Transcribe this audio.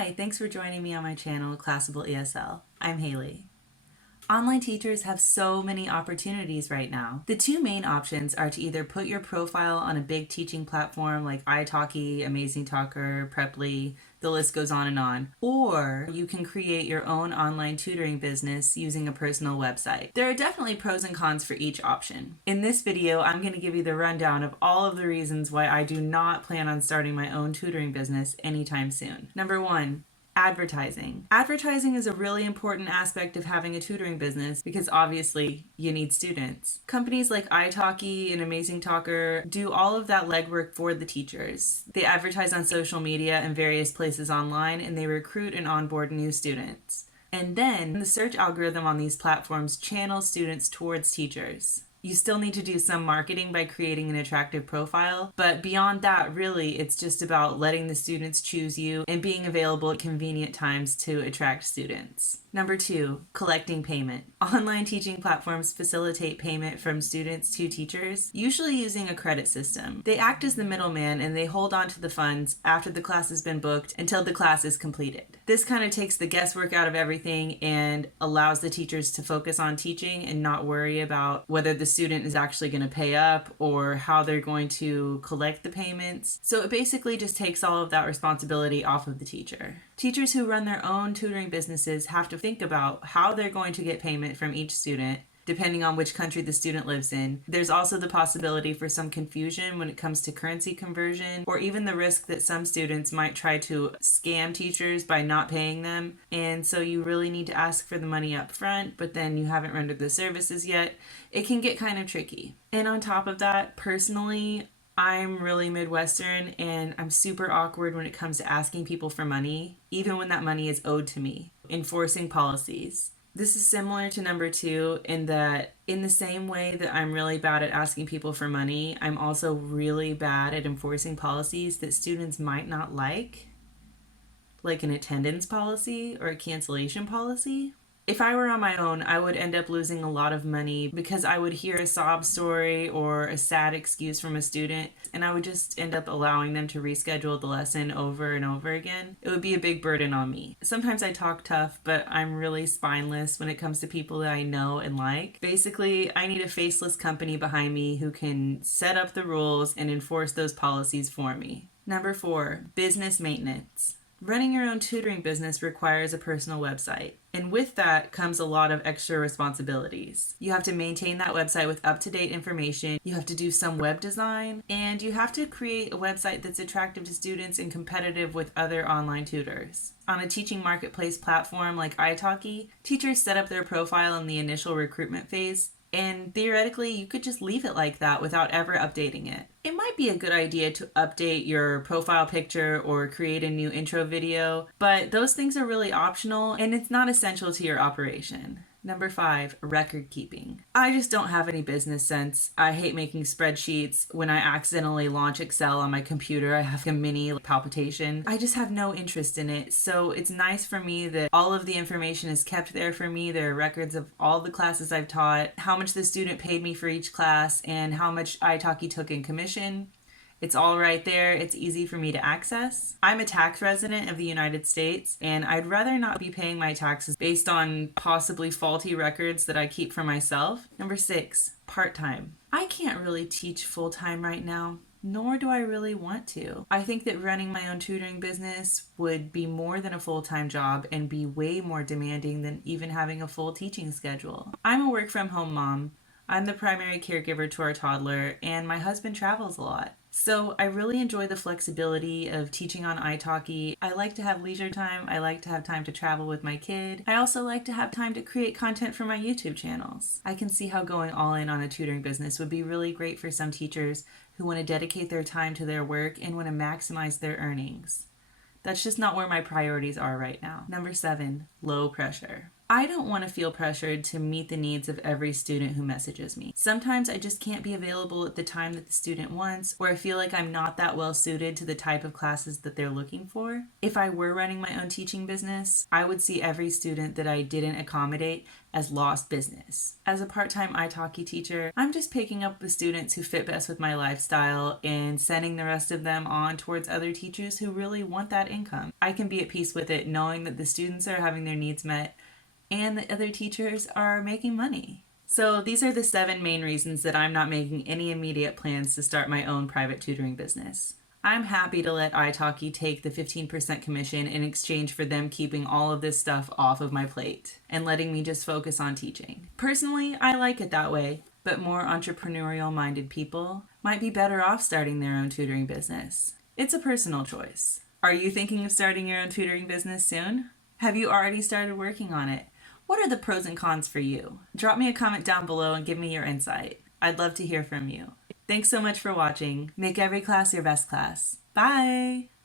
Hi, thanks for joining me on my channel, Classable ESL. I'm Haley. Online teachers have so many opportunities right now. The two main options are to either put your profile on a big teaching platform like italki, amazingtalker, preferable, the list goes on, or you can create your own online tutoring business using a personal website. There are definitely pros and cons for each option. In this video, I'm going to give you the rundown of all of the reasons why I do not plan on starting my own tutoring business anytime soon. Number one, advertising. Advertising is a really important aspect of having a tutoring business because obviously you need students. Companies like italki and amazingtalker do all of that legwork for the teachers. They advertise on social media and various places online, and they recruit and onboard new students. And then the search algorithm on these platforms channels students towards teachers. You still need to do some marketing by creating an attractive profile, but beyond that, really, it's just about letting the students choose you and being available at convenient times to attract students. Number two, collecting payment. Online teaching platforms facilitate payment from students to teachers, usually using a credit system. They act as the middleman and they hold on to the funds after the class has been booked until the class is completed. This kind of takes the guesswork out of everything and allows the teachers to focus on teaching and not worry about whether the student is actually going to pay up or how they're going to collect the payments. So it basically just takes all of that responsibility off of the teacher. Teachers who run their own tutoring businesses have to think about how they're going to get payment from each student, depending on which country the student lives in. There's also the possibility for some confusion when it comes to currency conversion, or even the risk that some students might try to scam teachers by not paying them. And so you really need to ask for the money up front, but then you haven't rendered the services yet. It can get kind of tricky. And on top of that, personally, I'm really Midwestern and I'm super awkward when it comes to asking people for money, even when that money is owed to me. Enforcing policies. This is similar to number two in that in the same way that I'm really bad at asking people for money, I'm also really bad at enforcing policies that students might not like an attendance policy or a cancellation policy. If I were on my own, I would end up losing a lot of money because I would hear a sob story or a sad excuse from a student, and I would just end up allowing them to reschedule the lesson over and over again. It would be a big burden on me. Sometimes I talk tough, but I'm really spineless when it comes to people that I know and like. Basically, I need a faceless company behind me who can set up the rules and enforce those policies for me. Number four, business maintenance. Running your own tutoring business requires a personal website, and with that comes a lot of extra responsibilities. You have to maintain that website with up-to-date information, you have to do some web design, and you have to create a website that's attractive to students and competitive with other online tutors. On a teaching marketplace platform like italki, teachers set up their profile in the initial recruitment phase, and theoretically, you could just leave it like that without ever updating it. It might be a good idea to update your profile picture or create a new intro video, but those things are really optional and it's not essential to your operation. Number five, record keeping. I just don't have any business sense. I hate making spreadsheets. When I accidentally launch Excel on my computer, I have a mini palpitation. I just have no interest in it. So it's nice for me that all of the information is kept there for me. There are records of all the classes I've taught, how much the student paid me for each class, and how much italki took in commission. It's all right there. It's easy for me to access. I'm a tax resident of the United States, and I'd rather not be paying my taxes based on possibly faulty records that I keep for myself. Number six, part-time. I can't really teach full-time right now, nor do I really want to. I think that running my own tutoring business would be more than a full-time job and be way more demanding than even having a full teaching schedule. I'm a work-from-home mom. I'm the primary caregiver to our toddler, and my husband travels a lot. So I really enjoy the flexibility of teaching on italki. I like to have leisure time. I like to have time to travel with my kid. I also like to have time to create content for my YouTube channels. I can see how going all in on a tutoring business would be really great for some teachers who want to dedicate their time to their work and want to maximize their earnings. That's just not where my priorities are right now. Number seven, low pressure. I don't want to feel pressured to meet the needs of every student who messages me. Sometimes I just can't be available at the time that the student wants, or I feel like I'm not that well suited to the type of classes that they're looking for. If I were running my own teaching business, I would see every student that I didn't accommodate as lost business. As a part-time italki teacher, I'm just picking up the students who fit best with my lifestyle and sending the rest of them on towards other teachers who really want that income. I can be at peace with it knowing that the students are having their needs met and the other teachers are making money. So these are the 7 main reasons that I'm not making any immediate plans to start my own private tutoring business. I'm happy to let italki take the 15% commission in exchange for them keeping all of this stuff off of my plate and letting me just focus on teaching. Personally, I like it that way, but more entrepreneurial minded people might be better off starting their own tutoring business. It's a personal choice. Are you thinking of starting your own tutoring business soon? Have you already started working on it? What are the pros and cons for you? Drop me a comment down below and give me your insight. I'd love to hear from you. Thanks so much for watching. Make every class your best class. Bye!